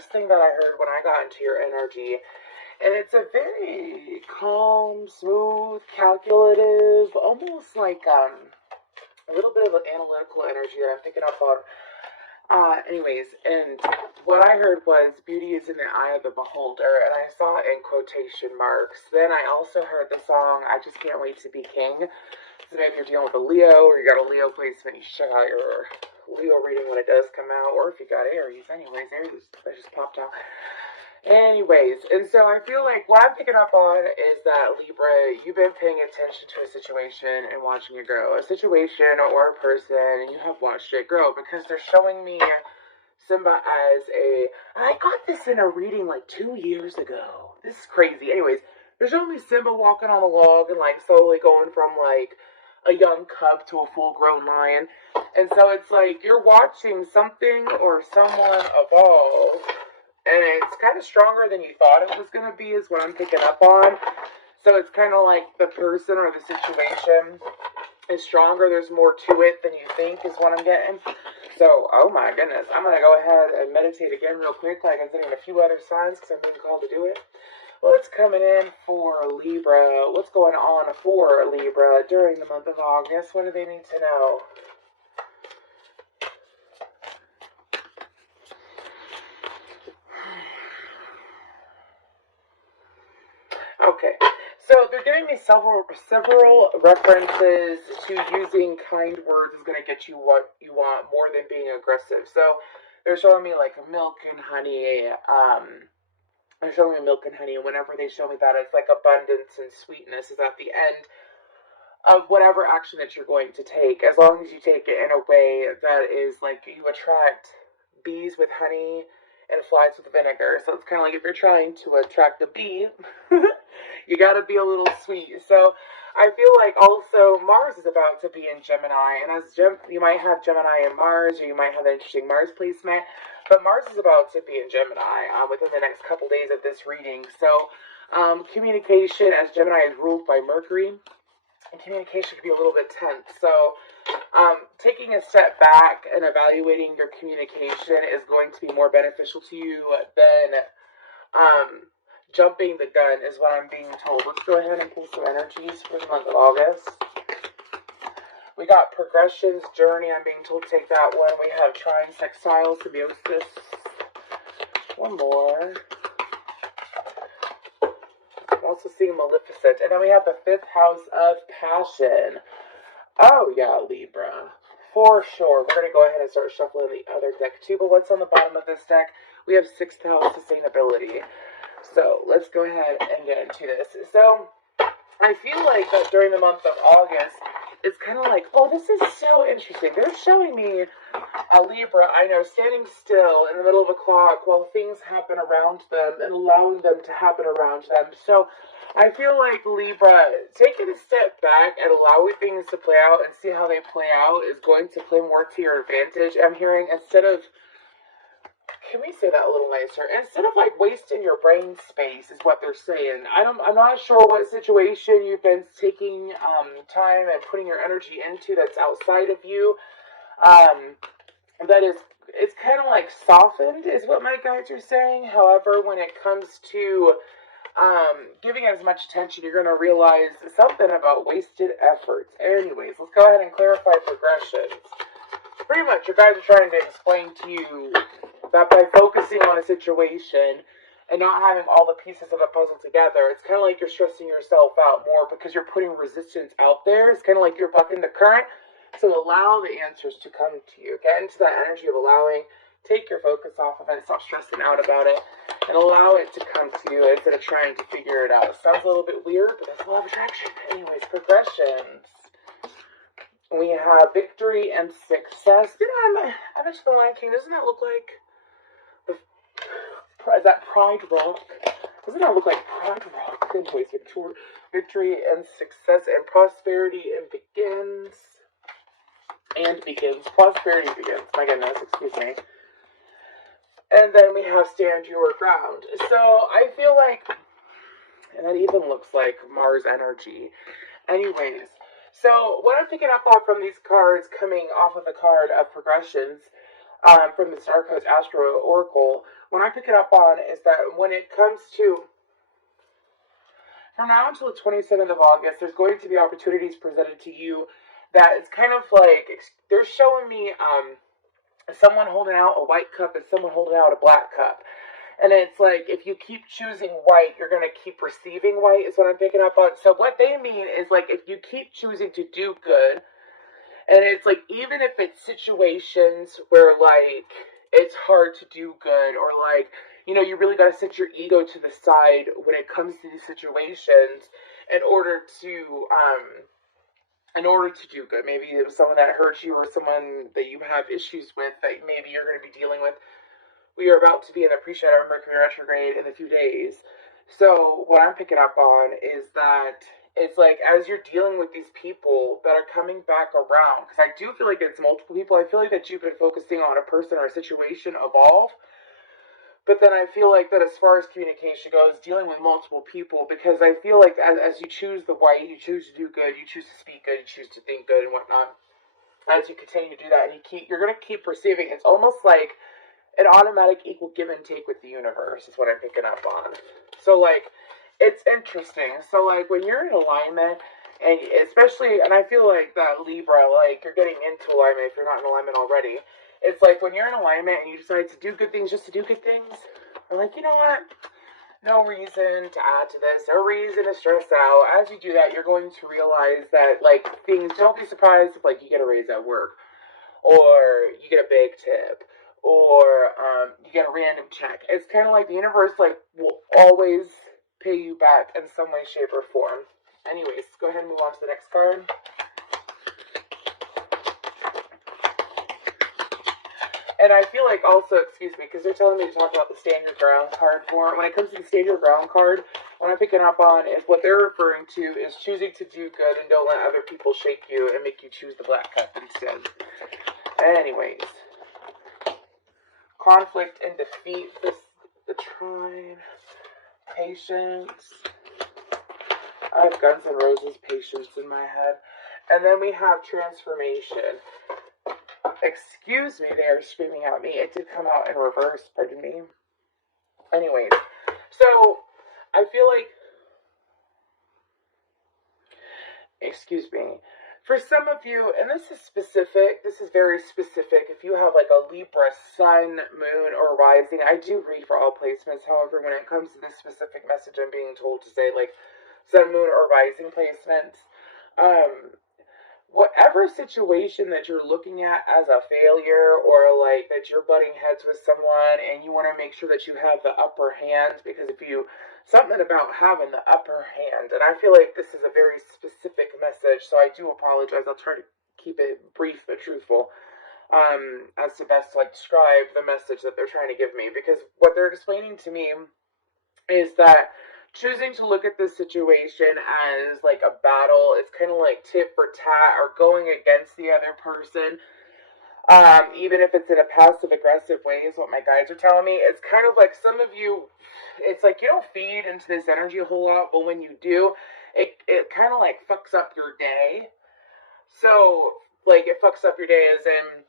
first thing that I heard when I got into your energy, and it's a very calm, smooth, calculative, almost like a little bit of an analytical energy that I'm picking up on. Anyways, and what I heard was beauty is in the eye of the beholder, and I saw it in quotation marks. Then I also heard the song I Just Can't Wait to Be King. So maybe you're dealing with a Leo, or you got a Leo placement, you check out your Leo reading when it does come out, or if you got Aries. Anyways, Aries, that just popped out. Anyways, and so I feel like what I'm picking up on is that, Libra, you've been paying attention to a situation and watching it grow. A situation or a person, and you have watched it grow, because they're showing me Simba as I got this in a reading like 2 years ago. This is crazy. Anyways, they're showing me Simba walking on a log and like slowly going from like a young cub to a full-grown lion. And so it's like you're watching something or someone evolve, and it's kind of stronger than you thought it was going to be, is what I'm picking up on. So it's kind of like the person or the situation is stronger. There's more to it than you think, is what I'm getting. So, oh my goodness, I'm going to go ahead and meditate again real quick, like I'm getting a few other signs because I'm being called to do it. What's coming in for Libra? What's going on for Libra during the month of August? What do they need to know? Okay, so they're giving me several references to using kind words is going to get you what you want more than being aggressive. So they're showing me like milk and honey. They're showing me milk and honey, and whenever they show me that, it's like abundance and sweetness is at the end of whatever action that you're going to take, as long as you take it in a way that is like you attract bees with honey and flies with vinegar. So it's kind of like if you're trying to attract a bee, you gotta be a little sweet. So I feel like also Mars is about to be in Gemini, and as you might have Gemini and Mars, or you might have an interesting Mars placement, but Mars is about to be in Gemini within the next couple days of this reading. So communication, as Gemini is ruled by Mercury, and communication can be a little bit tense. So taking a step back and evaluating your communication is going to be more beneficial to you than jumping the gun, is what I'm being told. Let's go ahead and pull some energies for the month of August. We got progressions, journey. I'm being told to take that one. We have trine, sextile, symbiosis. One more. I'm also seeing Maleficent. And then we have the 5th house of passion. Oh, yeah, Libra. For sure. We're going to go ahead and start shuffling the other deck, too. But what's on the bottom of this deck? We have 6th house sustainability. So, let's go ahead and get into this. So, I feel like that during the month of August, it's kind of like, oh, this is so interesting. They're showing me a Libra, I know, standing still in the middle of a clock while things happen around them and allowing them to happen around them. So I feel like Libra, taking a step back and allowing things to play out and see how they play out is going to play more to your advantage. I'm hearing, instead of, can we say that a little nicer? Instead of like wasting your brain space, is what they're saying. I'm not sure what situation you've been taking time and putting your energy into that's outside of you. That is, it's kind of like softened, is what my guides are saying. However, when it comes to giving as much attention, you're going to realize something about wasted efforts. Anyways, let's go ahead and clarify progressions. Pretty much, your guides are trying to explain to you that by focusing on a situation and not having all the pieces of the puzzle together, it's kind of like you're stressing yourself out more because you're putting resistance out there. It's kind of like you're bucking the current. So allow the answers to come to you. Get into that energy of allowing. Take your focus off of it. Stop stressing out about it. And allow it to come to you instead of trying to figure it out. Sounds a little bit weird, but that's a law of attraction. Anyways, progressions. We have victory and success. I mentioned the Lion King. Doesn't that look like is that Pride Rock? Doesn't that look like Pride Rock? Anyways, victory and success and prosperity and begins. Prosperity begins. My goodness, excuse me. And then we have stand your ground. So I feel like, and that even looks like Mars energy. Anyways, so what I'm picking up on from these cards coming off of the card of progressions, from the Star Coast Astro Oracle, what I'm picking up on is that when it comes to from now until the 27th of August, there's going to be opportunities presented to you that it's kind of like they're showing me someone holding out a white cup and someone holding out a black cup. And it's like, if you keep choosing white, you're going to keep receiving white, is what I'm picking up on. So what they mean is, like, if you keep choosing to do good, and it's like, even if it's situations where, like, it's hard to do good, or, like, you know, you really got to set your ego to the side when it comes to these situations in order to, do good. Maybe it was someone that hurt you or someone that you have issues with that maybe you're going to be dealing with. We are about to be in the pre-shadow Mercury retrograde in a few days. So what I'm picking up on is that it's like, as you're dealing with these people that are coming back around, because I do feel like it's multiple people. I feel like that you've been focusing on a person or a situation evolve. But then I feel like that as far as communication goes, dealing with multiple people, because I feel like as you choose the white, you choose to do good, you choose to speak good, you choose to think good and whatnot. As you continue to do that, and you're going to keep receiving. It's almost like an automatic equal give and take with the universe is what I'm picking up on. So, like, it's interesting. So, like, when you're in alignment, and especially, and I feel like that Libra, like, you're getting into alignment if you're not in alignment already. It's like when you're in alignment and you decide to do good things just to do good things, I'm like, you know what? No reason to add to this, no reason to stress out. As you do that, you're going to realize that, like, things, don't be surprised if, like, you get a raise at work, or you get a big tip, or you get a random check. It's kind of like the universe, like, will always pay you back in some way, shape, or form. Anyways, go ahead and move on to the next card. And I feel like also, excuse me, because they're telling me to talk about the Stand Your Ground card more. When it comes to the Stand Your Ground card, what I'm picking up on is what they're referring to is choosing to do good and don't let other people shake you and make you choose the black cup instead. Anyways. Conflict and defeat, the trine, patience. I have Guns N' Roses, patience in my head. And then we have transformation. Excuse me, they are screaming at me. It did come out in reverse, pardon me. Anyways, so I feel like, excuse me, for some of you, and this is very specific, if you have like a Libra sun, moon, or rising, I do read for all placements. However, when it comes to this specific message, I'm being told to say like sun, moon, or rising placements, whatever situation that you're looking at as a failure, or like that you're butting heads with someone and you want to make sure that you have the upper hand, because if you, something about having the upper hand, and I feel like this is a very specific message, so I do apologize. I'll try to keep it brief but truthful, as to best like describe the message that they're trying to give me, because what they're explaining to me is that choosing to look at this situation as like a battle, it's kind of like tit for tat or going against the other person, even if it's in a passive aggressive way, is what my guides are telling me. It's kind of like some of you, it's like you don't feed into this energy a whole lot, but when you do, it kind of like fucks up your day. So like it fucks up your day as in,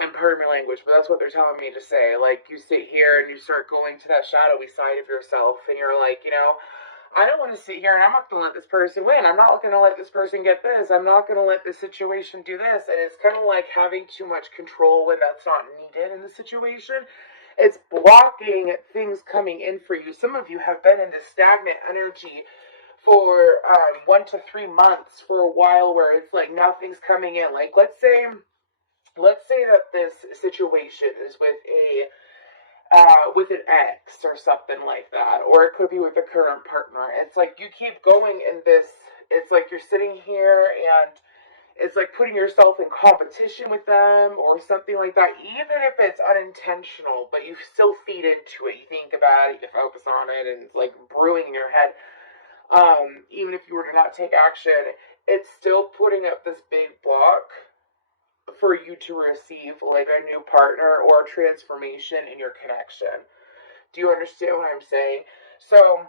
and pardon my language, but that's what they're telling me to say. Like, you sit here and you start going to that shadowy side of yourself, and you're like, you know, I don't want to sit here and I'm not going to let this person win. I'm not going to let this person get this. I'm not going to let this situation do this. And it's kind of like having too much control when that's not needed in the situation. It's blocking things coming in for you. Some of you have been in this stagnant energy for 1 to 3 months for a while, where it's like nothing's coming in. Like, let's say that this situation is with an ex or something like that, or it could be with a current partner. It's like you keep going in this, it's like you're sitting here and it's like putting yourself in competition with them or something like that, even if it's unintentional, but you still feed into it. You think about it, you focus on it, and it's like brewing in your head. Even if you were to not take action, it's still putting up this big block for you to receive like a new partner or a transformation in your connection. Do you understand what I'm saying? So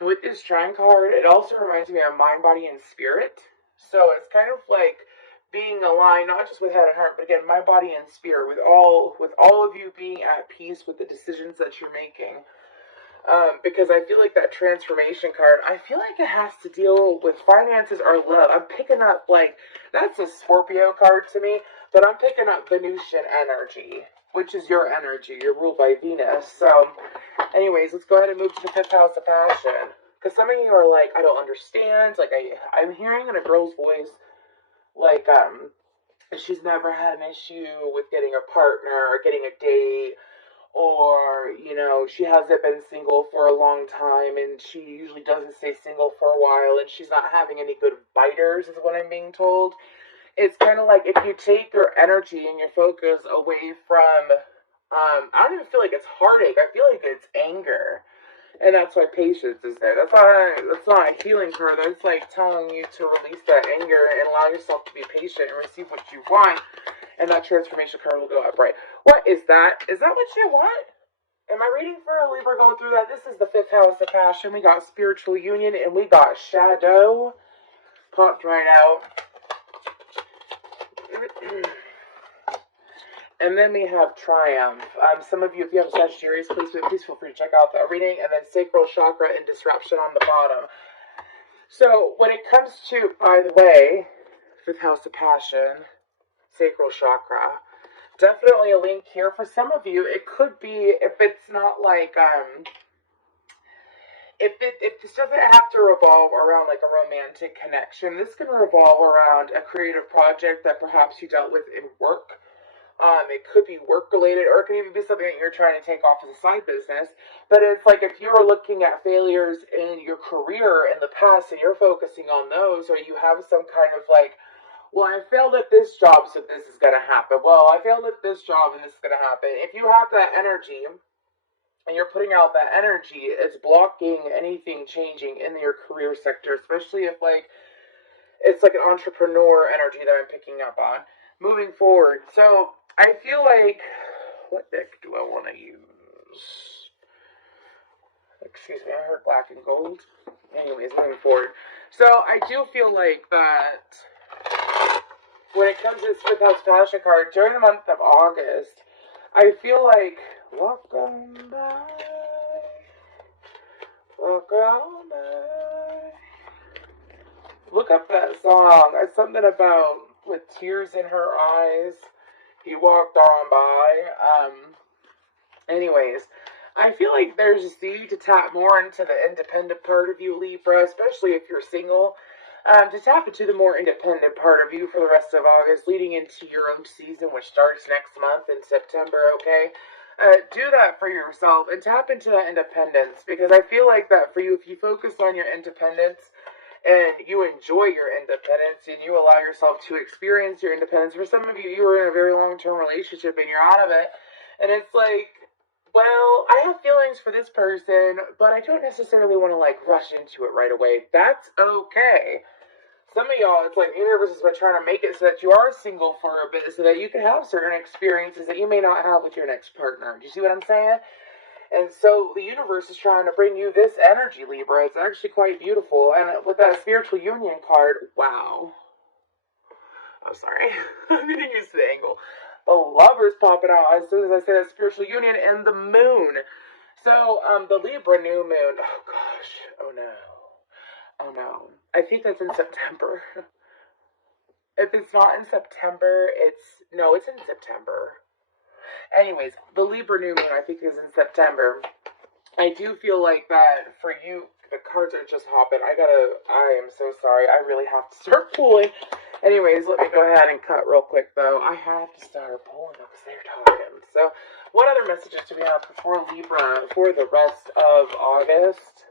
with this trine card, it also reminds me of mind, body, and spirit. So it's kind of like being aligned, not just with head and heart, but again, my body and spirit, with all of you being at peace with the decisions that you're making. Because I feel like that transformation card, I feel like it has to deal with finances or love. I'm picking up, like, that's a Scorpio card to me, but I'm picking up Venusian energy, which is your energy. You're ruled by Venus. So, anyways, let's go ahead and move to the 5th house of passion. Because some of you are like, I don't understand. Like, I'm hearing in a girl's voice, like, she's never had an issue with getting a partner or getting a date, or she hasn't been single for a long time, and she usually doesn't stay single for a while, and she's not having any good biters is what I'm being told. It's kind of like if you take your energy and your focus away from I don't even feel like it's heartache, I feel like it's anger. And that's why patience is there. That's not a healing card. That's like telling you to release that anger and allow yourself to be patient and receive what you want. And that transformation card will go up, right? What is that? Is that what you want? Am I reading for a Libra going through that? This is the 5th house of passion. We got spiritual union and we got shadow. Popped right out. And then we have triumph. Some of you, if you have a Sagittarius placement, please feel free to check out that reading. And then sacral chakra and disruption on the bottom. So when it comes to, by the way, 5th house of passion, sacral chakra, definitely a link here. For some of you, it could be, if it's not like, if this doesn't have to revolve around like a romantic connection, this can revolve around a creative project that perhaps you dealt with in work. It could be work related, or it could even be something that you're trying to take off as a side business. But it's like if you're looking at failures in your career in the past and you're focusing on those, or you have some kind of like, well, I failed at this job, so this is going to happen. Well, I failed at this job, and this is going to happen. If you have that energy, and you're putting out that energy, it's blocking anything changing in your career sector, especially if, like, it's like an entrepreneur energy that I'm picking up on. Moving forward, so I feel like, what deck do I want to use? Excuse me, I heard black and gold. Anyways, moving forward. So I do feel like that when it comes to this 5th house passion card, during the month of August, I feel like, walk on by, walk on by. Look up that song. It's something about with tears in her eyes, he walked on by. Anyways, I feel like there's a need to tap more into the independent part of you, Libra, especially if you're single. To tap into the more independent part of you for the rest of August, leading into your own season, which starts next month in September, okay? Do that for yourself and tap into that independence, because I feel like that for you, if you focus on your independence and you enjoy your independence and you allow yourself to experience your independence, for some of you, you were in a very long-term relationship and you're out of it, and it's like, well, I have feelings for this person, but I don't necessarily want to, like, rush into it right away. That's okay. Some of y'all, it's like the universe has been trying to make it so that you are single for a bit, so that you can have certain experiences that you may not have with your next partner. Do you see what I'm saying? And so the universe is trying to bring you this energy, Libra. It's actually quite beautiful. And with that spiritual union card, wow. I'm sorry. I'm getting used to the angle. The Lovers popping out as soon as I say that spiritual union, and the moon. So, the Libra new moon. Oh, gosh. Oh, no. Oh, no. I think that's in September. If it's not in September, it's in September. Anyways, the Libra new moon, I think, is in September. I do feel like that for you, the cards are just hopping. I am so sorry. I really have to start pulling. Anyways, let me go ahead and cut real quick, though. I have to start pulling because they're talking. So, what other messages do we have for Libra for the rest of August?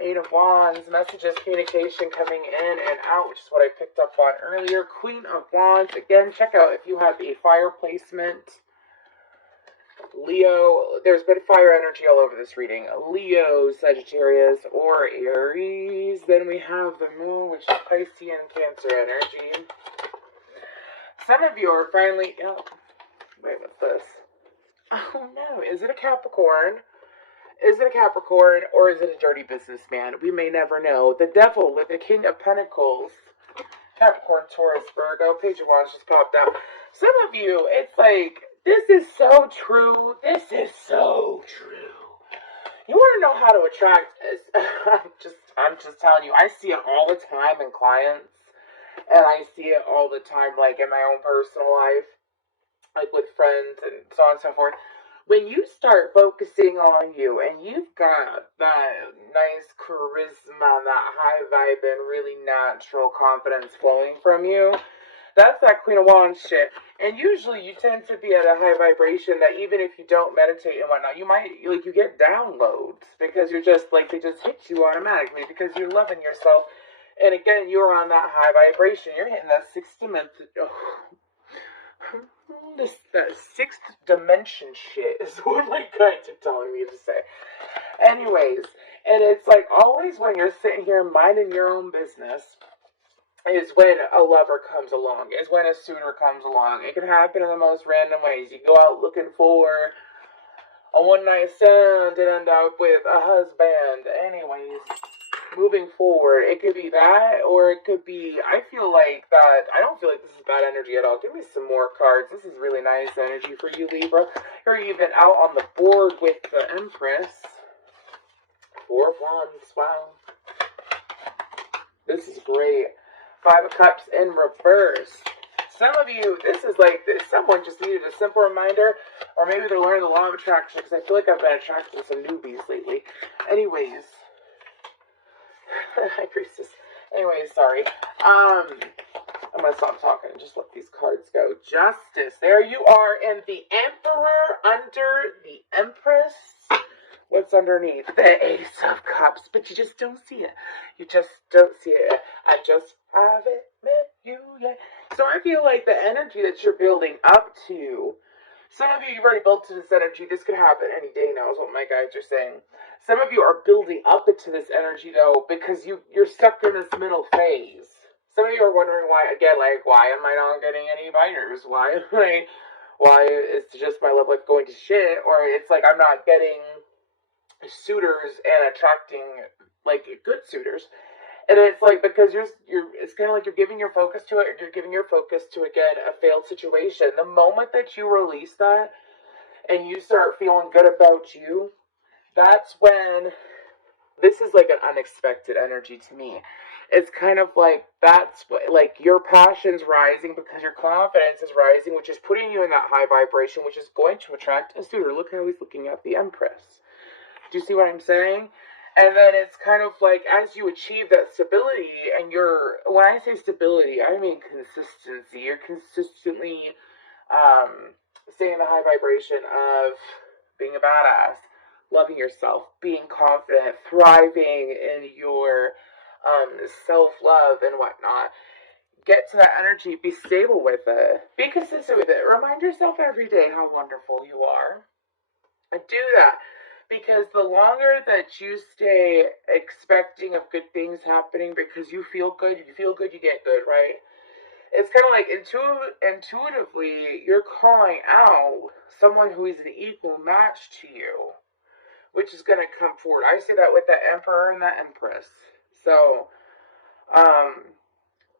8 of Wands, messages, communication coming in and out, which is what I picked up on earlier. Queen of Wands, again, check out if you have a fire placement. Leo, there's been fire energy all over this reading. Leo, Sagittarius, or Aries. Then we have the moon, which is Piscean, Cancer energy. Some of you are finally, wait, what's this? Oh no, is it a Capricorn? Is it a Capricorn, or is it a dirty businessman? We may never know. The Devil with the King of Pentacles. Capricorn, Taurus, Virgo, Page of Wands just popped out. Some of you, it's like, this is so true. This is so true. You want to know how to attract? I'm just telling you. I see it all the time in clients, and I see it all the time, like in my own personal life, like with friends and so on and so forth. When you start focusing on you, and you've got that nice charisma, that high vibe, and really natural confidence flowing from you, that's that Queen of Wands shit. And usually you tend to be at a high vibration that even if you don't meditate and whatnot, you might, like, you get downloads because you're just, like, they just hit you automatically because you're loving yourself. And again, you're on that high vibration. You're hitting that sixth dimension. That sixth dimension shit is what my guides are telling me to say. Anyways, and it's like always when you're sitting here minding your own business, is when a lover comes along, is when a suitor comes along. It can happen in the most random ways. You go out looking for a one-night stand and end up with a husband. Anyways, moving forward, it could be that, or it could be, I feel like that, I don't feel like this is bad energy at all. Give me some more cards. This is really nice energy for you, Libra. You're even out on the board with the Empress. Four of Wands, wow. This is great. Five of Cups in reverse. Some of you, this is like, someone just needed a simple reminder, or maybe they're learning the law of attraction, because I feel like I've been attracting some newbies lately. Anyways. High Priestess. Anyways, sorry. I'm going to stop talking and just let these cards go. Justice. There you are. And the Emperor under the Empress. What's underneath? The Ace of Cups. But you just don't see it. You just don't see it. I just haven't met you yet. So I feel like the energy that you're building up to, some of you, you've already built to this energy. This could happen any day now is what my guides are saying. Some of you are building up into this energy, though, because you're stuck in this middle phase. Some of you are wondering why, again, like, why am I not getting any biters? Why is just my love life going to shit? Or it's like I'm not getting suitors and attracting, like, good suitors. And it's like, because it's kind of like you're giving your focus to it, you're giving your focus to, again, a failed situation. The moment that you release that, and you start feeling good about you, that's when, this is like an unexpected energy to me. It's kind of like, that's what, like, your passion's rising because your confidence is rising, which is putting you in that high vibration, which is going to attract a suitor. Look how he's looking at the Empress. Do you see what I'm saying? And then it's kind of like, as you achieve that stability, and when I say stability, I mean consistency. You're consistently staying in the high vibration of being a badass, loving yourself, being confident, thriving in your self-love and whatnot. Get to that energy, be stable with it, be consistent with it. Remind yourself every day how wonderful you are. And do that. Because the longer that you stay expecting of good things happening because you feel good, you get good, right? It's kind of like intuitively, you're calling out someone who is an equal match to you, which is going to come forward. I say that with the Emperor and the Empress. So,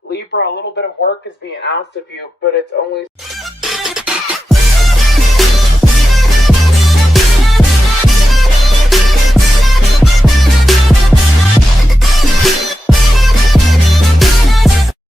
Libra, a little bit of work is being asked of you, but it's only